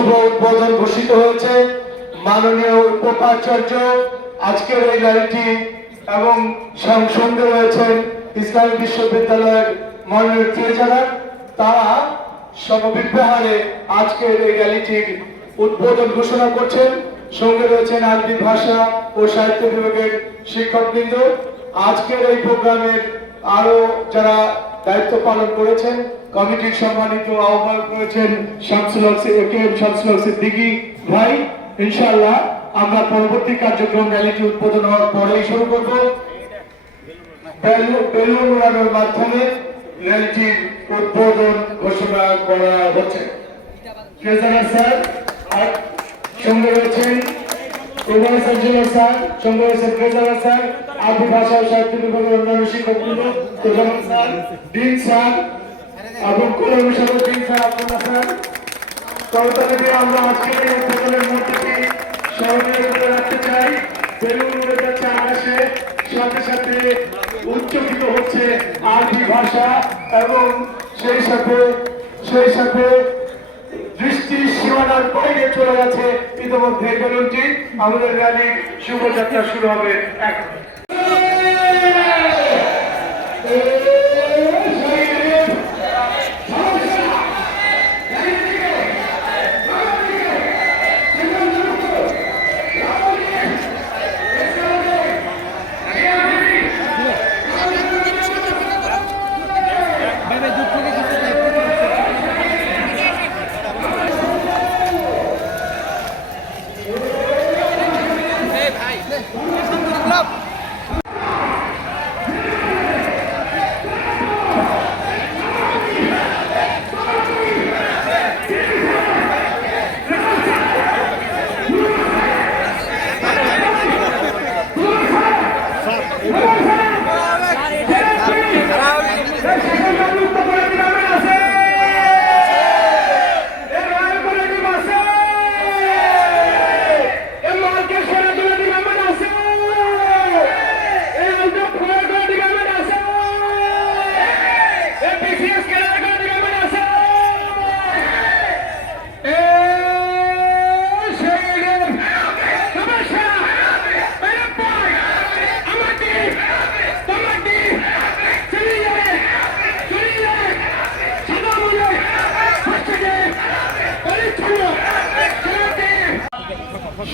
শুভ উদ্বোধন ঘোষিত হয়েছে। মাননীয় উপাচার্য, আজকের এই র্যালিটি এবং সঙ্গে রয়েছেন ইসলামী বিশ্ববিদ্যালয়ের মাননীয় ট্রেজারার। তারা সমবিব্যাহারে আজকের এই র্যালিটির উদ্বোধন ঘোষণা করছেন। সঙ্গে রয়েছেন আরবি ভাষা ও সাহিত্য বিভাগের শিক্ষকবৃন্দ। আজকের এই প্রোগ্রামের আরও যারা দায়িত্ব পালন করেছেন কমিটির সম্মানিত আহ্বায়ক রয়েছেন শামসুল শামসুল হক ভাই। ইনশাআল্লাহ আমরা পরবর্তী কার্যক্রম র্যালিটি উদ্বোধন হওয়ার পরেই শুরু করব। বেলুন মাধ্যমে র্যালিটির উদ্বোধন ঘোষণা করা হচ্ছে। স্যার? আর সঙ্গে রয়েছেন এবং আমরা রাখতে চাই। সাথে সাথে উচ্চকিত হচ্ছে আরবি ভাষা এবং সেই সাথে সেই সাথে দৃষ্টি সীমানার বাইরে চলে গেছে ইতিমধ্যে বেলুনটি আমাদের র্যালি শুভযাত্রা শুরু হবে এখন। Ну, не знаю,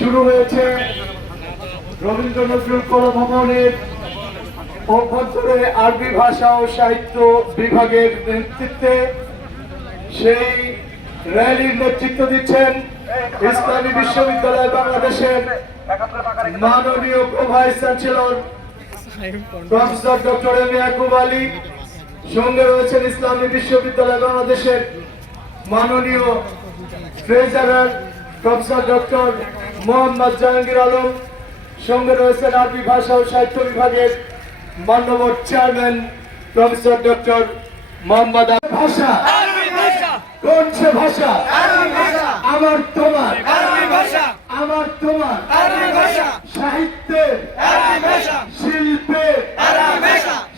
শুরু হয়েছে রবীন্দ্র নজরুল কলা ভবনের অভ্যন্তরে আরবি ভাষা ও সাহিত্য বিভাগের নেতৃত্বে সেই র্যালির নেতৃত্ব দিচ্ছেন ইসলামী বিশ্ববিদ্যালয় বাংলাদেশের মাননীয় pro vice chancellor professor doctor M Yakub Ali. সঙ্গে রয়েছেন ইসলামী বিশ্ববিদ্যালয় বাংলাদেশের মাননীয় treasurer professor doctor Mohammad Jahangir Alam সঙ্গে রয়েছেন আরবি ভাষা ও সাহিত্য বিভাগের মান্যবর চেয়ারম্যান প্রফেসর ডক্টর মোহাম্মদ ভাষা। কোন সে ভাষা? আমার তোমার। আমার তোমার। সাহিত্যের। শিল্পের।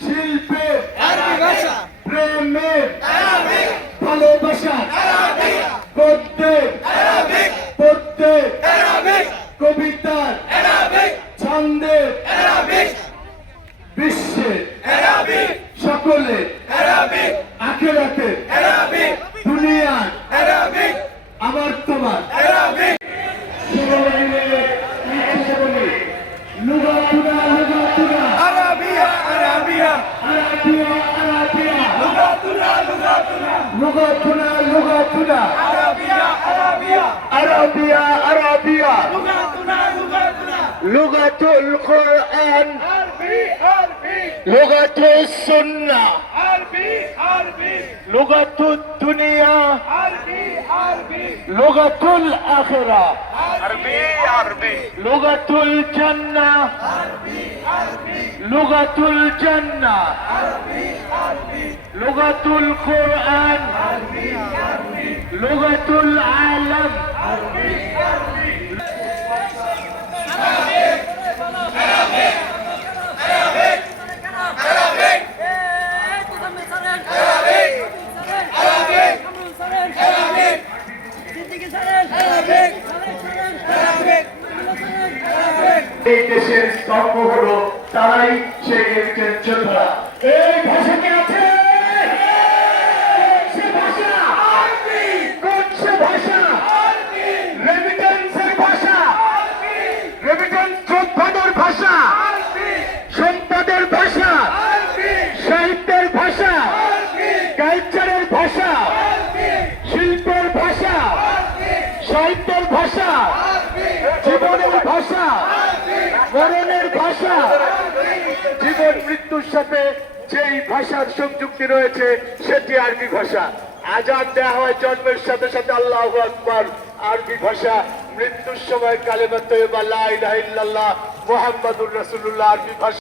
শিল্পের। প্রেমের। লুগাতুনা লুগাতুনা আরাবিয়া আরাবিয়া আরাবিয়া। আরাবিয়া আরবি আরবি। লুগাতুদ দুনিয়া। লুগাতুল আখিরা। লুগাতুল জান্নাহ লুগাতুল জান্নাহ লুগাতুল কোরআন। লুগাতুল আলম। সেই একজন এই ভাষাকে আছে সে ভাষা কোন সে ভাষা রেমিটেন্সের ভাষা রেমিটেন্স যোদ্ধাদের ভাষা সম্পদের ভাষা সাহিত্যের ভাষা কালচারের ভাষা শিল্পের ভাষা সাহিত্যের ভাষা জীবনের ভাষা মরণের ভাষা জীবন মৃত্যুর সাথে যেই ভাষার সংযুক্তি রয়েছে, সেটি আরবি ভাষা। আজাদ দেওয়া হয় জন্মের সাথে সাথে আল্লাহ আকবর। আরবি ভাষা মৃত্যুর সময় কালেমা তৈবা মুহাম্মাদুর রাসূলুল্লাহ আরবি ভাষা।